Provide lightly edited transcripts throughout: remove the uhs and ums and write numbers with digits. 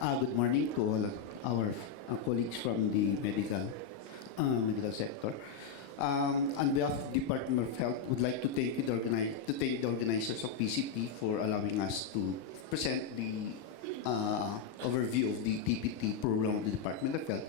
Good morning to all our colleagues from the medical sector. On behalf of the Department of Health, would like to thank the organizers of PCP for allowing us to present the overview of the TPT program of the Department of Health.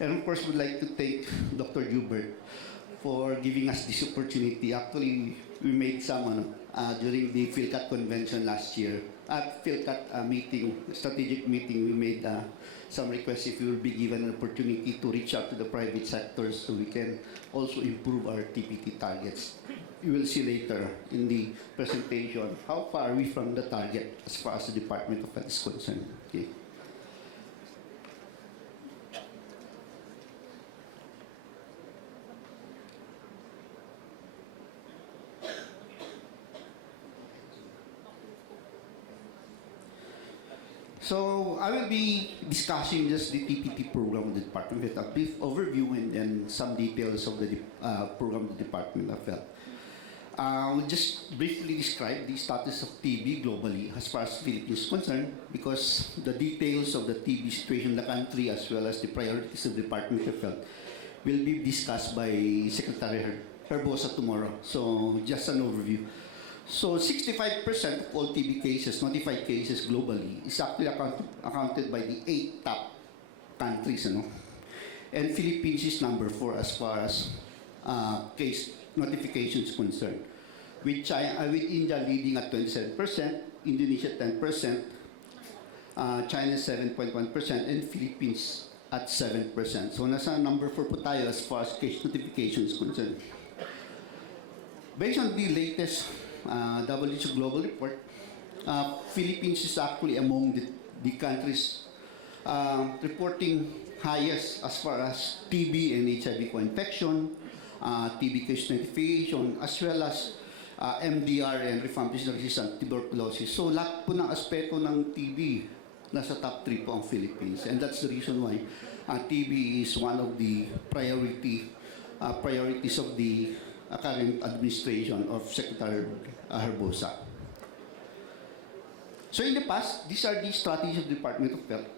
And of course, would like to thank Dr. Hubert for giving us this opportunity. Actually, we made some during the PhilCat convention last year. At PhilCat strategic meeting, we made some requests if we will be given an opportunity to reach out to the private sectors so we can also improve our TPT targets. You will see later in the presentation how far are we from the target as far as the Department of Health is concerned. Okay. So I will be discussing just the TPT program of the Department of Health, a brief overview and then some details of the program of the Department of Health. We'll just briefly describe the status of TB globally as far as Philippines is concerned, because the details of the TB situation in the country as well as the priorities of the Department of Health will be discussed by Secretary Herbosa tomorrow. So just an overview. So 65% of all TB cases, notified cases globally, is actually accounted by the 8 top countries. And Philippines is number 4 as far as case notifications concerned. With India leading at 27%, Indonesia 10%, China 7.1%, and Philippines at 7%. So nasa number 4 po tayo as far as case notifications concerned. Based on the latest WHO Global Report, Philippines is actually among the countries reporting highest as far as TB and HIV co-infection, TB case notification, as well as MDR and rifampicin-resistant tuberculosis. So lahat po ng aspeto ng TB nasa top 3 po ang Philippines. And that's the reason why TB is one of the priorities of the current administration of Secretary Herbosa. So in the past, these are the strategies of the Department of Health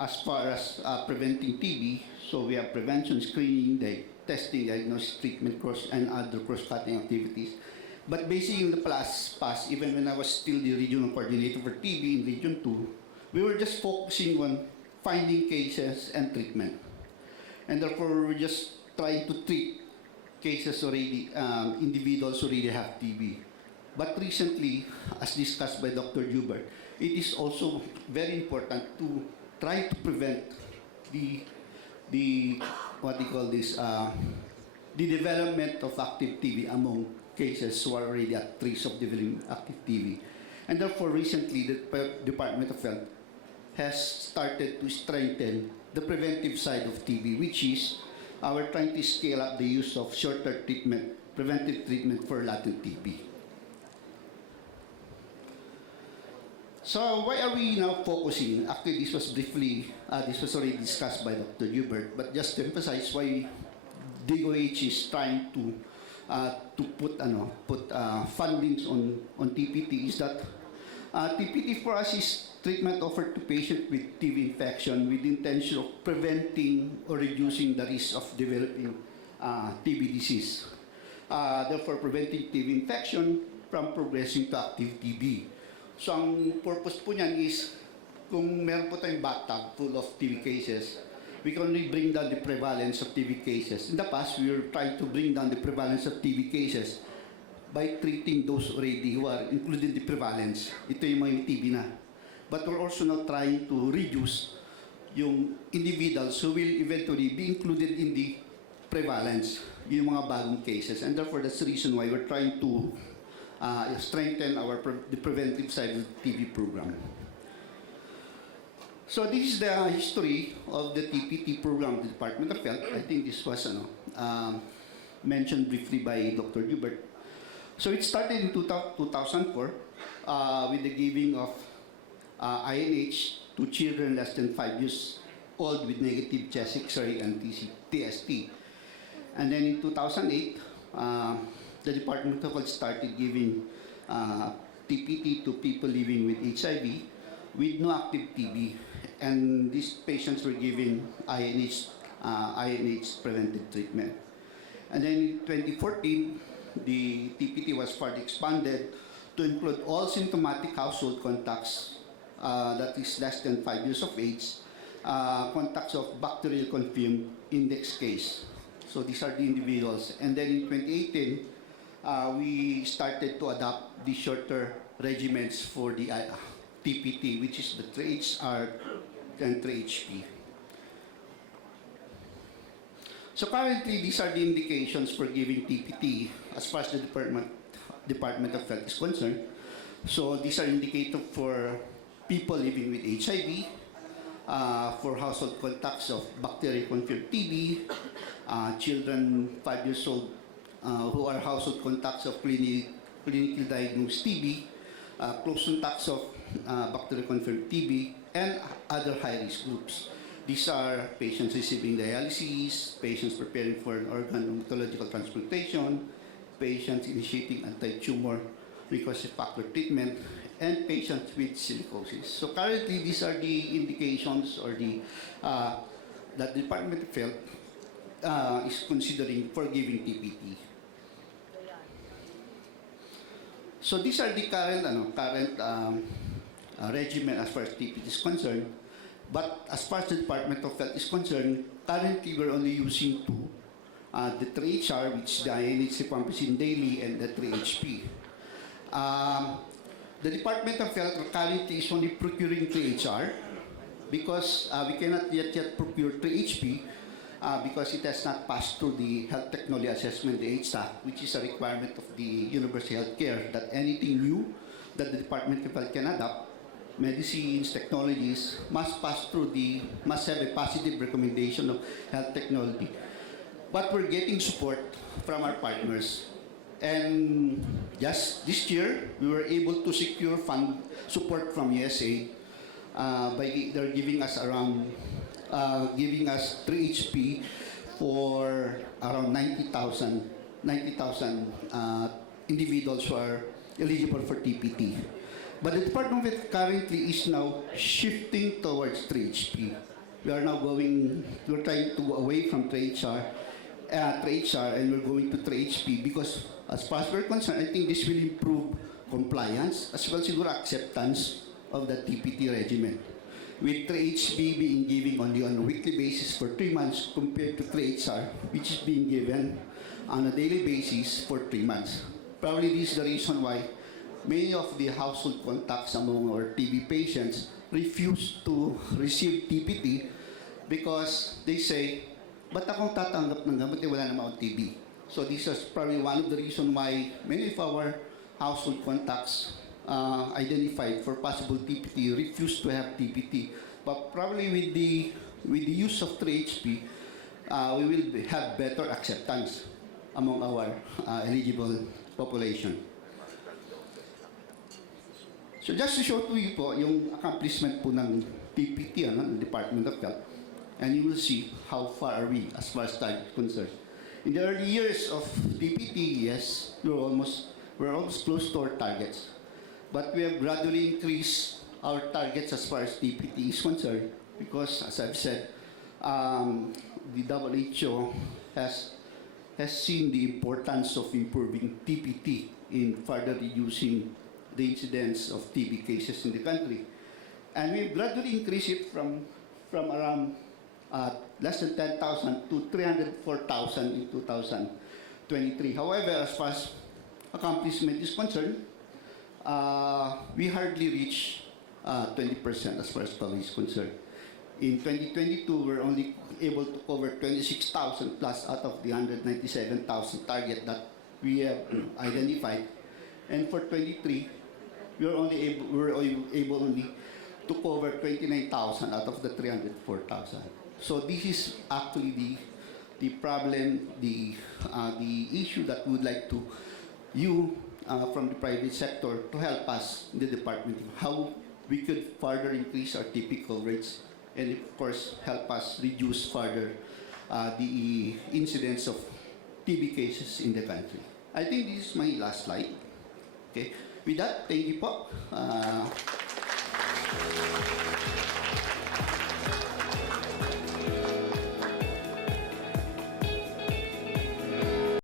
as far as preventing TB. So we have prevention, screening, testing, diagnosis, treatment, and other cross-cutting activities. But basically in the past, even when I was still the regional coordinator for TB in Region 2, we were just focusing on finding cases and treatment. And therefore, we were just trying to treat cases already, individuals already have TB. But recently, as discussed by Dr. Hubert, it is also very important to try to prevent the development of active TB among cases who are already at risk of developing active TB. And therefore, recently, the Department of Health has started to strengthen the preventive side of TB, which is we're trying to scale up the use of shorter treatment, preventive treatment for latent TB. So why are we now focusing? Actually, this was already discussed by Dr. Hubert, but just to emphasize why DOH is trying to put fundings on TPT is that TPT for us is treatment offered to patients with TB infection with the intention of preventing or reducing the risk of developing TB disease. Therefore, preventing TB infection from progressing to active TB. So, ang purpose po niyan is, kung meron po tayong bathtub full of TB cases, we can only bring down the prevalence of TB cases. In the past, we were trying to bring down the prevalence of TB cases by treating those already who are included in the prevalence. Ito yung mga TB na. But we're also now trying to reduce yung individuals who will eventually be included in the prevalence, yung mga bagong cases. And therefore, that's the reason why we're trying to strengthen the preventive side of the TB program. So this is the history of the TPT program of the Department of Health. I think this was mentioned briefly by Dr. Hubert. So it started in 2004 with the giving of INH to children less than 5 years old with negative chest X-ray and TST. And then in 2008, the Department of Health started giving TPT to people living with HIV with no active TB, and these patients were given INH preventive treatment. And then in 2014, the TPT was further expanded to include all symptomatic household contacts that is less than 5 years of age, contacts of bacterial confirmed index case. So these are the individuals. And then in 2018, we started to adopt the shorter regimens for the TPT, which is the 3HR and 3HP. So currently, these are the indications for giving TPT as far as the Department of Health is concerned. So these are indicated for people living with HIV, for household contacts of bacteria-confirmed TB, children 5 years old who are household contacts of clinically diagnosed TB, close contacts of bacteria-confirmed TB, and other high-risk groups. These are patients receiving dialysis, patients preparing for an organ hematological transplantation, patients initiating anti-tumor recursive factor treatment, and patients with silicosis. So currently, these are the indications or the that the Department of Health is considering for giving TPT. So these are the current regimen as far as TPT is concerned. But as far as the Department of Health is concerned, currently we're only using two. The 3HR, which is the INH rifampicin daily, and the 3HP. The Department of Health currently is only procuring 3HR because we cannot yet procure 3HP because it has not passed through the Health Technology Assessment, the HTA, which is a requirement of the Universal Health Care, that anything new that the Department of Health can adopt, medicines, technologies, must have a positive recommendation of health technology. But we're getting support from our partners. And just this year, we were able to secure fund support from USA by they're giving us 3 HP for around 90,000 individuals who are eligible for TPT. But the Department of Health currently is now shifting towards 3HP. We're trying to go away from 3HR, and we're going to 3HP because as far as we're concerned, I think this will improve compliance as well as acceptance of the TPT regimen. With 3HB being given only on a weekly basis for 3 months compared to 3HR, which is being given on a daily basis for 3 months. Probably this is the reason why many of the household contacts among our TB patients refuse to receive TPT because they say, ba't akong tatanggap ng gamot wala naman akong TB? So this is probably one of the reasons why many of our household contacts identified for possible TPT refuse to have TPT. But probably with the use of 3HP, we will have better acceptance among our eligible population. So just to show to you po yung accomplishment po ng TPT, ng Department of Health, and you will see how far are we as far as target concerned. In the early years of TPT, yes, we're almost close to our targets. But we have gradually increased our targets as far as TPT is concerned because, as I've said, the WHO has seen the importance of improving TPT in further reducing the incidence of TB cases in the country. And we've gradually increased it from around less than 10,000 to 304,000 in 2023. However, as far as accomplishment is concerned, we hardly reach 20% as far as coverage is concerned. In 2022, we're only able to cover 26,000 plus out of the 197,000 target that we have identified. And for 23, we're able only to cover 29,000 out of the 304,000. So this is actually the problem, the issue that we would like to from the private sector to help us in the department, how we could further increase our TB coverage and of course help us reduce further the incidence of TB cases in the country. I think this is my last slide. Okay. With that, thank you po.